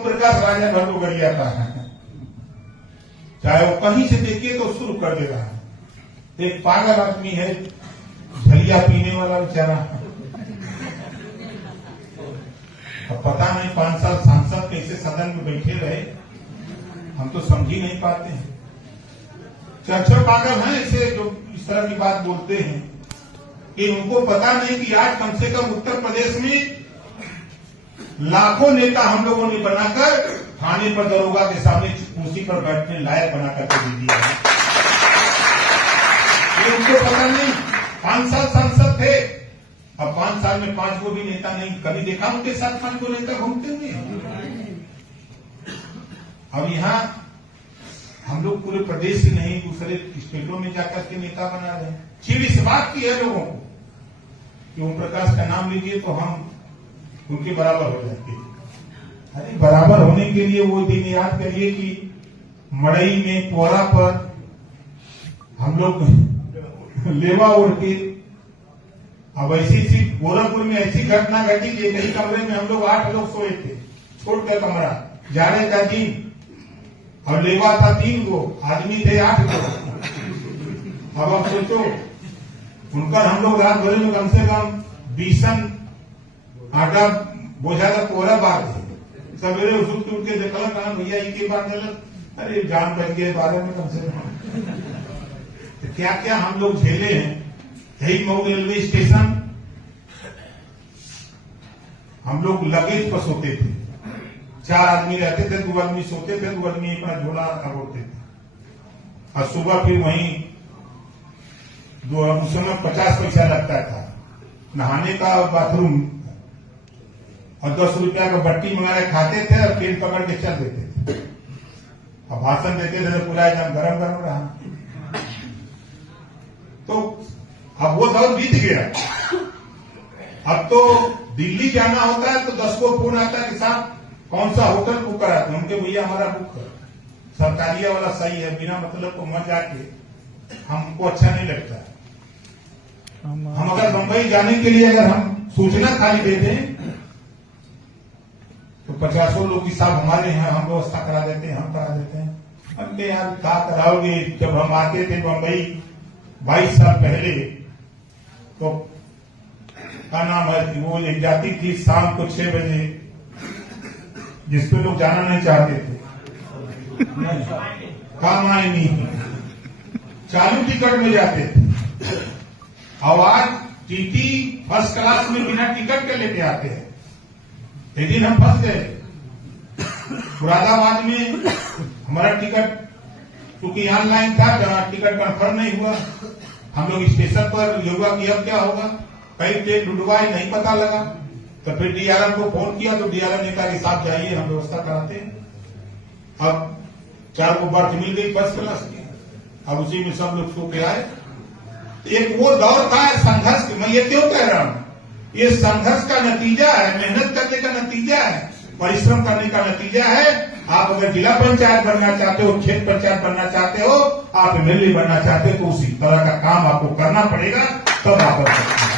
प्रकाश राजा भट्टोगरिया का है, चाहे वो कहीं से देखिए तो शुरू कर दे रहा है। एक पागल आदमी है, झलिया पीने वाला बेचारा। अब पता नहीं 5 साल सांसद कैसे सदन में बैठे रहे, हम तो समझ ही नहीं पाते हैं। चर्चा पागल हैं ऐसे जो इस तरह की बात बोलते हैं कि उनको पता नहीं कि आज कम से कम उत्तर प्रदेश में लाखों नेता हम लोगों ने बनाकर थाने पर दरोगा के सामने कुर्सी पर बैठने लायक बनाकर के दे दिया है। ये उनको पता नहीं। 5 साल सांसद थे, अब 5 साल में 5 को भी नेता नहीं, कभी देखा उनके साथ 5 को नेता घूमते हुए। अब यहाँ हम लोग पूरे प्रदेश से नहीं दूसरे स्टेटों में जाकर के नेता बना रहे हैं। चिड़ इस बात की है लोगों को कि ओम प्रकाश का नाम लीजिए तो हम उनके बराबर हो जाते हैं। अरे बराबर होने के लिए वो दिन याद करिए कि मड़ई में पोरा पर हम लोग लेवा ओढ़ के, अब ऐसी गोरखपुर में ऐसी घटना घटी कि एक ही कमरे में हम लोग 8 लोग सोए थे, छोटा कमरा, जाड़े का दिन, और लेवा था 3 गो, आदमी थे 8 गो। अब आप सोचो, उनका हम लोग रात भर में कम से कम 20 आटा बोझा का कोहरा बार थे। सवेरे उठ के देखा कहा भैया एक बार गलत, अरे जान बच गए 12 में कम से कम। तो क्या क्या हम लोग झेले हैं। यही मऊ रेलवे स्टेशन हम लोग लगेज पर सोते थे, 4 आदमी रहते थे, 2 आदमी सोते थे, 2 आदमी अपना झोला अगोड़ते थे। और सुबह फिर वहीं उस समय 50 पैसा लगता था नहाने का और बाथरूम, और 10 रुपया का बट्टी मंगाए खाते थे और ट्रेन पकड़ के चल देते थे। अब भाषण देते थे तो पूरा एकदम गरम गरम रहा। तो अब वो दौर बीत गया। अब तो दिल्ली जाना होता है तो 10 को फोन आता है कि साहब कौन सा होटल बुक करा था, उनके भैया हमारा बुक कर, सरकारिया वाला सही है, बिना मतलब को मत जाके हमको अच्छा नहीं लगता। हम अगर मुंबई जाने के लिए अगर हम सूचना खाली दे दें तो 50 लोग की साहब हमारे यहाँ, हम व्यवस्था करा देते हैं, हम करा देते हैं। अब यार क्या कराओगे। जब हम आते थे मुंबई 22 साल पहले, तो क्या नाम है, वो एक जाती थी शाम को 6 बजे, जिसपे लोग जाना नहीं चाहते थे, काम आए नहीं, चालू टिकट में जाते थे। और आज टीटी फर्स्ट क्लास में बिना टिकट के लेके आते हैं। एक दिन हम फंस गए मुरादाबाद में, हमारा टिकट क्योंकि ऑनलाइन था, जहां टिकट कंफर्म नहीं हुआ, हम लोग स्टेशन पर योगा कि अब क्या होगा, कई ट्रेन ढूंढवाई, नहीं पता लगा। तो फिर डीआरएम को फोन किया तो डीआरएम ने कहा कि साहब जाइए, हम व्यवस्था कराते हैं। अब 4 को बर्थ मिल गई फर्स्ट क्लास की, अब उसी में सब लोग सो के आए। एक वो दौर था संघर्ष, मैं ये क्यों कह रहा हूं, ये संघर्ष का नतीजा है, मेहनत करने का नतीजा है, परिश्रम करने का नतीजा है। आप अगर जिला पंचायत बनना चाहते हो, क्षेत्र पंचायत बनना चाहते हो, आप एमएलए बनना चाहते हो, तो उसी तरह का काम आपको करना पड़ेगा, तब आप कर सकते हैं।